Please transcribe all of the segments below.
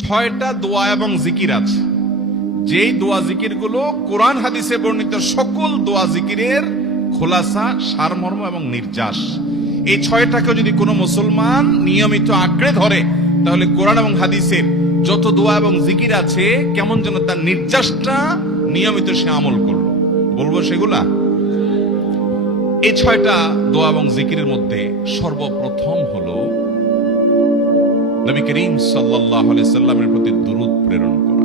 6টা দোয়া এবং জিকির আছে, যেই দোয়া জিকির গুলো কোরআন হাদিসে বর্ণিত সকল দোয়া জিকিরের খোলাসা, সারমর্ম এবং নির্যাস। এই 6টাকে যদি কোনো মুসলমান নিয়মিত আঁকড়ে ধরে, তাহলে কোরআন এবং হাদিসের যত দোয়া এবং জিকির আছে কেমন যেন তার নির্যাসটা নিয়মিত সে আমল করলো। বলবো সেগুলা। এই 6টা দোয়া এবং জিকিরের মধ্যে সর্বপ্রথম হলো নবী করিম সাল্লাল্লাহু আলাইহি সাল্লামের প্রতি দুরূদ প্রেরণ করা।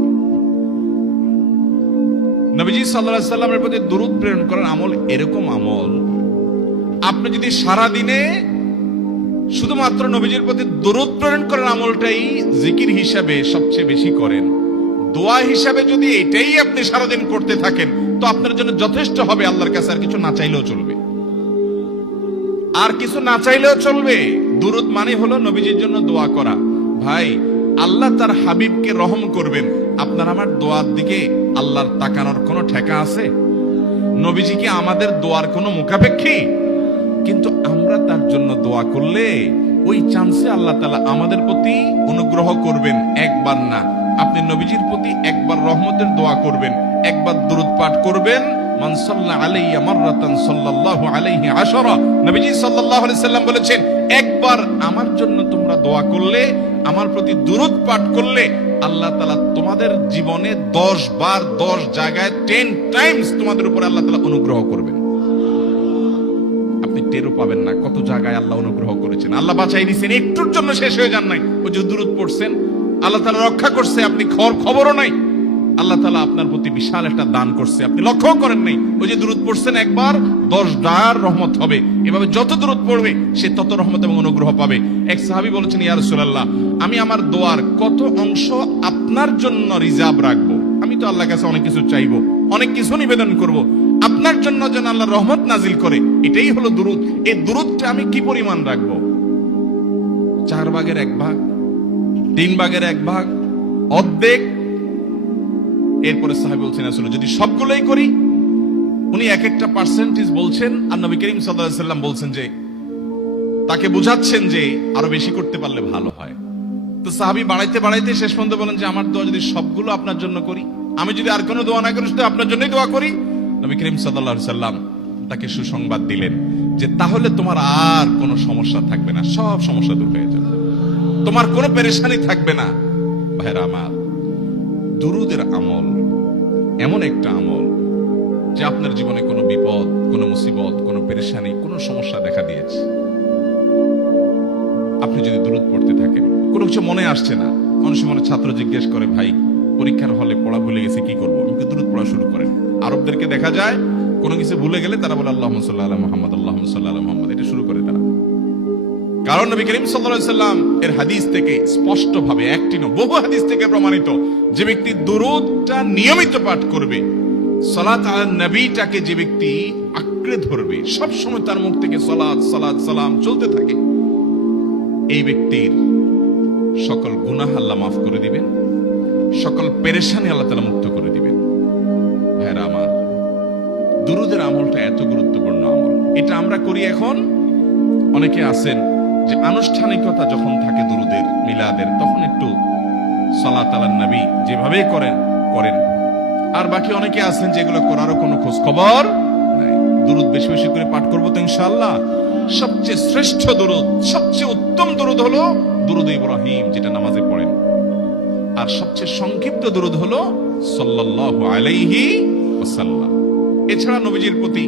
নবীজি সাল্লাল্লাহু আলাইহি সাল্লামের প্রতি দুরূদ প্রেরণ করার আমল এরকম আমল, আপনি যদি সারা দিনে শুধুমাত্র নবীজির প্রতি দুরূদ প্রেরণ করার আমলটাই জিকির হিসাবে সবচেয়ে বেশি করেন, দোয়া হিসাবে যদি এটাই আপনি সারাদিন করতে থাকেন, তো আপনার জন্য যথেষ্ট হবে। আল্লাহর কাছে আর কিছু না চাইলেও চলবে, আর কিছু না চাইলেও চলবে। দুরূদ মানে হলো নবীজির জন্য দোয়া করা। ভাই, আল্লাহ তার হাবিবকে রহম করবেন, আপনার আমার দোয়ার দিকে আল্লাহর তাকানোর কোনো ঠেকা আছে? নবীজি কি আমাদের দোয়ার কোনো মুখাপেক্ষী? কিন্তু আমরা তার জন্য দোয়া করলে ওই চান্সে আল্লাহ তাআলা আমাদের প্রতি অনুগ্রহ করবেন। একবার না, আপনি নবীজির প্রতি একবার রহমতের দোয়া করবেন, একবার দুরূদ পাঠ করবেন। মান সাল্লা আলাইয়া মাররাতান সাল্লাল্লাহু আলাইহি আশারা। নবীজি সাল্লাল্লাহু আলাইহি সাল্লাম বলেছেন, একবার আমার জন্য তোমরা দোয়া করলে, আমার প্রতি দুরূদ পাঠ করলে, আল্লাহ তাআলা তোমাদের জীবনে 10 বার 10 জায়গায় 10 টাইমস তোমাদের উপরে আল্লাহ তাআলা অনুগ্রহ করবেন। আপনি টেরও পাবেন না কত জায়গায় আল্লাহ অনুগ্রহ করেছেন। আল্লাহ বাঁচাই দিয়েছেন, একটুর জন্য শেষ হয়ে যান নাই। ওই যে দুরূদ পড়ছেন, আল্লাহ তাআলা রক্ষা করছে, আপনি খবরও নাই। আল্লাহ তাআলা আপনার প্রতি বিশাল একটা দান করছে, আপনি লক্ষ্য করেন নাই। ওই যে দুরূদ পড়ছেন একবার, 10 বার রহমত হবে। এভাবে যত দুরূদ পড়বে সে তত রহমত এবং অনুগ্রহ পাবে। এক সাহাবী বলেছেন, ইয়া রাসূলুল্লাহ, আমি আমার দোয়ার কত অংশ আপনার জন্য রিজার্ভ রাখবো? আমি তো আল্লাহর কাছে অনেক কিছু চাইবো, অনেক কিছু নিবেদন করব, আপনার জন্য যেন আল্লাহ রহমত নাজিল করে, এটাই হলো দুরূদ। এই দুরূদটা আমি কি পরিমাণ রাখবো? 4 ভাগের 1 ভাগ, 3 ভাগের 1 ভাগ, অর্ধেক? এরপরে সাহাবী বলছেন, আসলে যদি সবগুলোই করি, উনি এক একটা পার্সেন্টেজ বলছেন, আর নবী করিম সাল্লাল্লাহু আলাইহি সাল্লাম বলছেন যে, তাকে বুঝাচ্ছেন যে আরো বেশি করতে পারলে ভালো হয়। তো সাহাবী বাড়াইতে বাড়াইতে শেষ পর্যন্ত বলেন যে, আমার দোয়া যদি সবগুলো আপনার জন্য করি, আমি যদি আর কোনো দোয়া না করি, শুধু আপনার জন্যই দোয়া করি। নবী করিম সাল্লাল্লাহু আলাইহি সাল্লাম তাকে সুসংবাদ দিলেন যে, তাহলে তোমার আর কোনো সমস্যা থাকবে না, সব সমস্যা দূর হয়ে যাবে, তোমার কোনো পেরেশানি থাকবে না। ভাইরা আমার, দুরূদের আমল এমন একটা আমল যে আপনার জীবনে কোনো বিপদ, কোনো মুসিবত, কোনো পেরেশানি, কোনো সমস্যা দেখা দিয়েছে, আপনি যদি দুরূদ পড়তে থাকেন, কোনো কিছু মনে আসছে না, অনেক সময় ছাত্র জিজ্ঞেস করে, ভাই পরীক্ষার হলে পড়া ভুলে গেছে, কি করবো? আমাকে দুরূদ পড়া শুরু করেন। আরবদেরকে দেখা যায় কোনো কিছু ভুলে গেলে তারা বলে আল্লাহুম্মা সাল্লি আলা মুহাম্মদ, আল্লাহুম্মা সাল্লি আলা মুহাম্মদ, এটা শুরু করে তারা। কারণ নবী করিম সাল্লাল্লাহু আলাইহি সাল্লাম এর হাদিস থেকে স্পষ্টভাবে, একটি নয় বহু হাদিস থেকে প্রমাণিত, যে ব্যক্তি দুরূদটা নিয়মিত পাঠ করবে, সালাত আলা নবীটাকে যে ব্যক্তি আঁকড়ে ধরবে, সব সময় তার মুখ থেকে সালাত সালাত সালাম চলতে থাকে, এই ব্যক্তির সকল গুনাহ আল্লাহ মাফ করে দিবেন, সকল পেরেশানি আল্লাহ তাআলা মুক্ত করে দিবেন। ভাইরা আমার, দুরূদের আমলটা এত গুরুত্বপূর্ণ আমল, এটা আমরা করি এখন। অনেকে আছেন যে আনুষ্ঠানিকতা যখন থাকে দুরূদের, মিলাদের, তখন একটু সালাত আলা নবী যেভাবে করেন, আর বাকি অনেকে আছেন যেগুলো করারও কোনো খোঁজ খবর নাই। দুরূদ বেশি বেশি করে পাঠ করবো তো ইনশাআল্লাহ। সবচেয়ে শ্রেষ্ঠ দুরূদ, সবচেয়ে উত্তম দুরূদ হলো দুরূদ ইব্রাহিম, যেটা নামাজে পড়েন। আর সবচেয়ে সংক্ষিপ্ত দুরূদ হলো সাল্লাল্লাহু আলাইহি ওয়াসাল্লাম। এছাড়া নবীজির প্রতি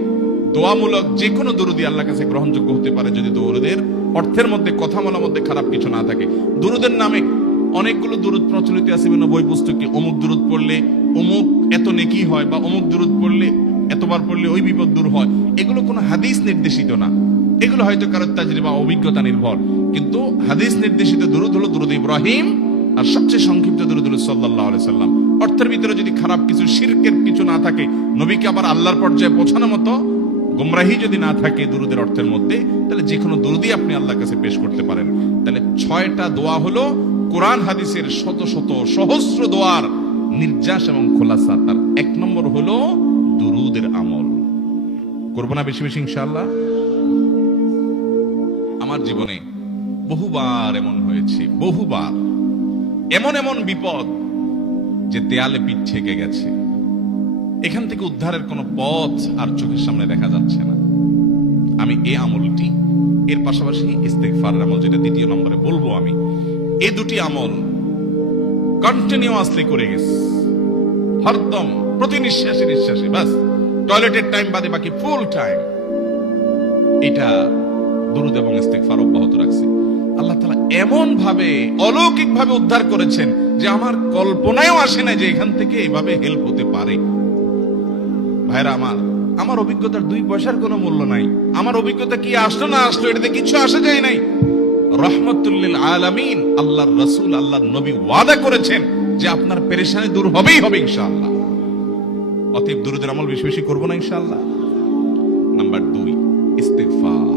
দোয়ামূলক যে কোনো দুরূদই আল্লাহর কাছে গ্রহণযোগ্য হতে পারে, যদি দুরূদের অর্থের মধ্যে, কথা বলার মধ্যে খারাপ কিছু না থাকে। দুরূদের নামে অনেকগুলো দুরূদ প্রচলিত আছে বিভিন্ন বই পুস্তকে, অমুক দুরূদ পড়লে অমুক এত নেকি হয়, বা অমুক দুরূদ পড়লে এতবার পড়লে ওই বিপদ দূর হয়। এগুলো কোনো হাদিস নির্দেশিত না, এগুলো হয়তো কারো তাজরিবা, অভিজ্ঞতা নির্ভর। কিন্তু হাদিস নির্দেশিত দুরূদ হলো দুরূদ ইব্রাহিম, আর সবচেয়ে সংক্ষিপ্ত দুরূদ হলো সাল্লাল্লাহু আলাইহি সাল্লাম। অর্থের ভিতরে যদি খারাপ কিছু, শিরকের কিছু না থাকে, নবীকে আবার আল্লাহর পর্যায়ে পৌঁছানোর মতো গুমরাহি যদি না থাকে দুরূদের অর্থের মধ্যে, তাহলে যে কোনো দুরূদই আপনি আল্লাহর কাছে পেশ করতে পারেন। তাহলে 6টা দোয়া হলো কোরআন হাদিসের শত শত সহস্র দোয়ার নির্যাস এবং খোলাসা। তার 1 নম্বর হলো দুরূদের আমল। করবো না বেশি বেশি ইনশাআল্লাহ? আমার জীবনে বহুবার এমন হয়েছে, বহুবার এমন এমন বিপদ যে দেয়ালে পিঠ ঠেকে গেছে, এখান থেকে উদ্ধারের কোনো পথ আর চোখের সামনে দেখা যাচ্ছে না। আমি এই আমলটি, এর পাশাপাশি ইস্তেগফারের আমল, যেটা দ্বিতীয় নম্বরে বলবো আমি, এই দুটি আমল কন্টিনিউয়াসলি করে গেছে, হরদম প্রতি নিঃশ্বাসে নিঃশ্বাসে, বাস টয়লেটের টাইম বাদে বাকি ফুল টাইম এটা দুরূদ এবং ইস্তেগফার অব্যাহত রাখছে। আল্লাহ তাআলা এমন ভাবে অলৌকিক ভাবে উদ্ধার করেছেন যে আমার কল্পনায়ও আসে না যে এখান থেকে এভাবে হেল্প হতে পারে। ভাইরা আমার অভিজ্ঞতার 2 পয়সার কোনো মূল্য নাই। আমার অভিজ্ঞতা কি আসলো না আসলো এটাতে কিছু আসে যায় নাই। রহমাতুল লিল আলামিন আল্লাহর রাসূল, আল্লাহর নবী ওয়াদা করেছেন যে আপনার পেরেশানি দূর হবেই হবে ইনশাআল্লাহ। অতএব দুরূদের আমল বেশি বেশি করব না ইনশাআল্লাহ। নাম্বার 2, ইস্তেগফার।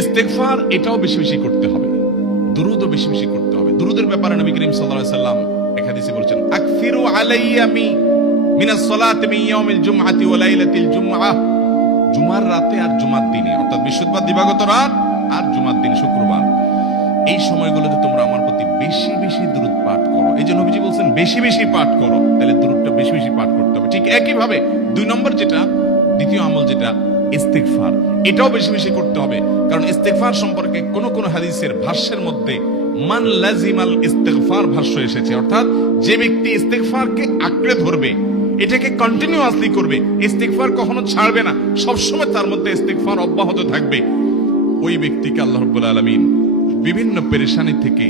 ইস্তেগফার এটাও বেশি বেশি করতে হবে, দুরূদও বেশি বেশি করতে হবে। দুরূদের ব্যাপারে নবী করিম সাল্লাল্লাহু আলাইহি সাল্লাম এক হাদিসে বলেছেন, আকসিরু আলাইয়া মিনাস সালাতি মিন ইয়াউমিল জুমআতি ওয়া লাইলাতিল জুমআহ। জুমার রাতে আর জুমার দিনে, অর্থাৎ বৃহস্পতিবার দিবাগত রাত আর জুমার দিন শুক্রবার, এই সময়গুলোতে তোমরা আমার প্রতি বেশি বেশি দুরূদ পাঠ করো। এই যে নবীজি বলছেন বেশি বেশি পাঠ করো, তাহলে দুরূদটা বেশি বেশি পাঠ করতে হবে। ঠিক একই ভাবে 2 নম্বর যেটা, দ্বিতীয় আমল যেটা ইস্তেগফার, এটাও বেশি বেশি করতে হবে। কারণ ইস্তেগফার সম্পর্কে কোন কোন হাদিসের ভাষ্যের মধ্যে মান লাজিমাল ইস্তেগফার ভাষ্য এসেছে, অর্থাৎ যে ব্যক্তি ইস্তেগফারকে আঁকড়ে ধরবে, এটাকে কন্টিনিউয়াসলি করবে, ইস্তেগফার কখনো ছাড়বে না, সবসময় তার মধ্যে ইস্তেগফার অব্যাহত থাকবে, ওই ব্যক্তিকে আল্লাহ রাব্বুল আলামিন বিভিন্ন পেরেশানি থেকে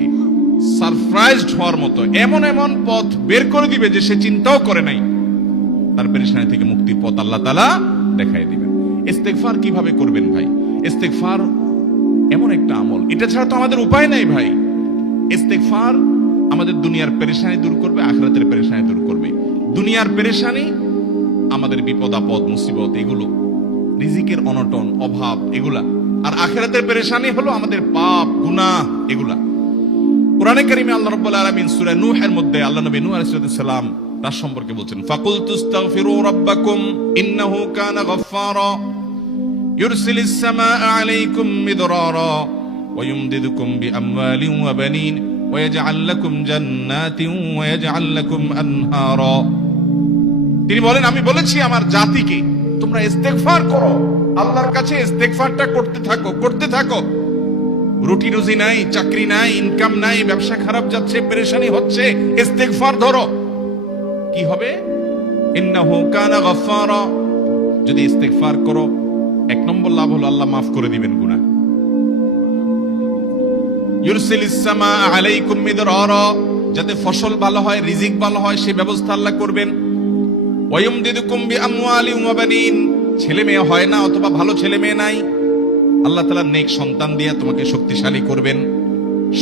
সারপ্রাইজড হওয়ার মতো এমন এমন পথ বের করে দিবে যে সে চিন্তাও করে নাই। তার পেরেশানি থেকে মুক্তির পথ আল্লাহ তাআলা দেখায় দিবেন। ইস্তেগফার কিভাবে করবেন ভাই? ইস্তেগফার এমন একটা আমল, এটা ছাড়া তো আমাদের উপায় নাই ভাই। ইস্তেগফার আমাদের দুনিয়ার পেরেশানি দূর করবে, আখিরাতের পেরেশানি দূর করবে। দুনিয়ার পেরেশানি আমাদের বিপদ আপদ মুসিবত, এগুলো রিজিকের অনটন অভাব এগুলা, আর আখিরাতের পেরেশানি হলো আমাদের পাপ গুনাহ এগুলা। কোরআনে কারিমে আল্লাহ রাব্বুল আলামিন সূরা নূহের মধ্যে আল্লাহ নবী নূহ আলাইহিস সালাম তার সম্পর্কে বলছেন, ফাকুলতুস্তাগফিরু রাব্বাকুম ইন্নাহু কানা গাফফারা ইউরসিলিস সামাআ আলাইকুম মিদরারা ওয়া ইউমদিদুকুম বিআমওয়ালিন ওয়া বানিন ওয়া ইয়াজআল লাকুম জান্নাতিন ওয়া ইয়াজআল লাকুম আনহারা। তিনি বলেন, আমি বলেছি আমার জাতিকে তোমরা ইস্তেগফার করো, আল্লাহর কাছে ইস্তেগফারটা করতে থাকো। রুটি রুজি নাই, চাকরি নাই, ইনকাম নাই, ব্যবসা খারাপ যাচ্ছে, পেরেশানি হচ্ছে, ইস্তেগফার ধরো, কি হবে? ইন্নাহু কানা গাফফারা। যদি ইস্তেগফার করো, 1 নম্বর লাভ হলো আল্লাহ মাফ করে দিবেন গুনাহ। ইউরসিলিস সামাআ আলাইকুম মিদরারা, যাতে ফসল ভালো হয়, রিজিক ভালো হয়, সেই ব্যবস্থা আল্লাহ করবেন। ওয়া ইউমদিদুকুম বিআমওয়ালিন ওয়া বানিন, ছেলে মেয়ে হয় না অথবা ভালো ছেলে মেয়ে নাই, আল্লাহ তাআলা নেক সন্তান দিয়ে তোমাকে শক্তিশালী করবেন,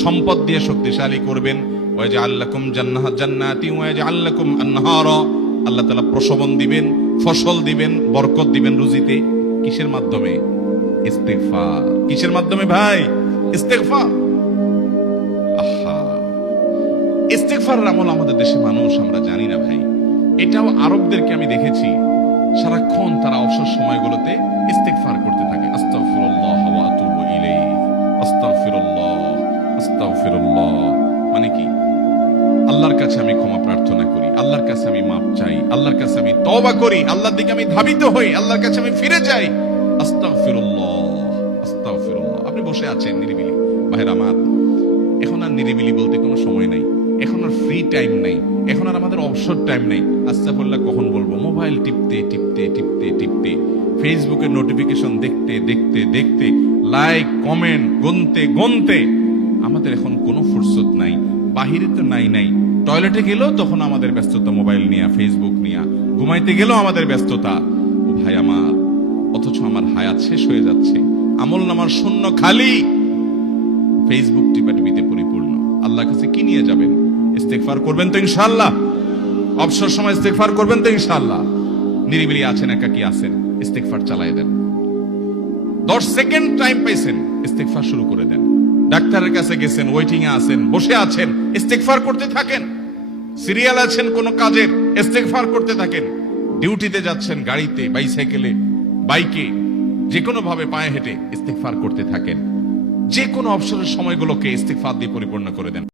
সম্পদ দিয়ে শক্তিশালী করবেন। ওয়া ইয়াজআল লাকুম জান্নাতিন ওয়া ইয়াজআল লাকুম আনহারা, আল্লাহ তাআলা প্রসবন দিবেন, ফসল দিবেন, বরকত দিবেন রুজিতে। কিসের মাধ্যমে? ইস্তেগফার। কিসের মাধ্যমে ভাই? ইস্তেগফার। আহা, ইস্তেগফারের আমল আমাদের দেশে মানুষ আমরা জানি না ভাই। এটাও আরবদেরকে আমি দেখেছি সারাক্ষণ তারা অবসর সময়গুলোতে ইস্তেগফার করতে থাকে, আস্তাগফিরুল্লাহ ওয়া আতুবু ইলাইহি, আস্তাগফিরুল্লাহ আস্তাগফিরুল্লাহ। মানে কি? আল্লাহর কাছে আমি ক্ষমা প্রার্থনা করি, আল্লাহর কাছে আমি মাপ চাই, আল্লাহর কাছে আমি তওবা করি, আল্লাহর দিকে আমি ধাবিত হই, আল্লাহর কাছে আমি ফিরে যাই, আস্তাগফিরুল্লাহ আস্তাগফিরুল্লাহ। আপনি বসে আছেন নিরিবিলি, ভাইরা আমার, এখন আর নিরিবিলি বলতে কোনো সময় নাই, এখন আর ফ্রি টাইম নাই, এখন আর আমাদের অবসর টাইম নাই। আস্তাগফিরুল্লাহ কখন বলবো? মোবাইল টিপতে টিপতে টিপতে টিপতে, ফেসবুকের নোটিফিকেশন দেখতে দেখতে দেখতে, লাইক কমেন্ট গুনতে গুনতে আমাদের এখন কোনো ফুরসত নাই। বাহিরে তো নাই, টয়লেটে গেলেও তখন আমাদের ব্যস্ততা মোবাইল নিয়ে, ফেসবুক নিয়ে, ঘুমাইতে গেলেও আমাদের ব্যস্ততা। ও ভাই আমার, অথচ আমার হায়াত শেষ হয়ে যাচ্ছে, আমল নামার শূন্য খালি, ফেসবুক টিপাটিপিতে পরিপূর্ণ। আল্লাহর কাছে কি নিয়ে যাবেন? ইস্তেগফার করবেন তো ইনশাআল্লাহ? অবসর সময় ইস্তেগফার করবেন তো ইনশাআল্লাহ? নিরিবিলি আছেন, একাকী আছেন, ইস্তেগফার চালায় দেন। 10 সেকেন্ড টাইম পাইছেন, ইস্তেগফার শুরু করে দেন। ডাক্তারের কাছে গেছেন, ওয়েটিং এ আছেন, বসে আছেন, ইস্তেগফার করতে থাকেন। সিরিয়াল আছেন কোন কাজের, ইস্তেগফার করতে থাকেন। ডিউটিতে যাচ্ছেন, গাড়িতে, বাইসাইকেলে, বাইকে, যে কোনো ভাবে পায়ে হেঁটে ইস্তেগফার করতে থাকেন। যে কোনো অবসরের সময়গুলোকে ইস্তিগফার দিয়ে পরিপূর্ণ করে দেন।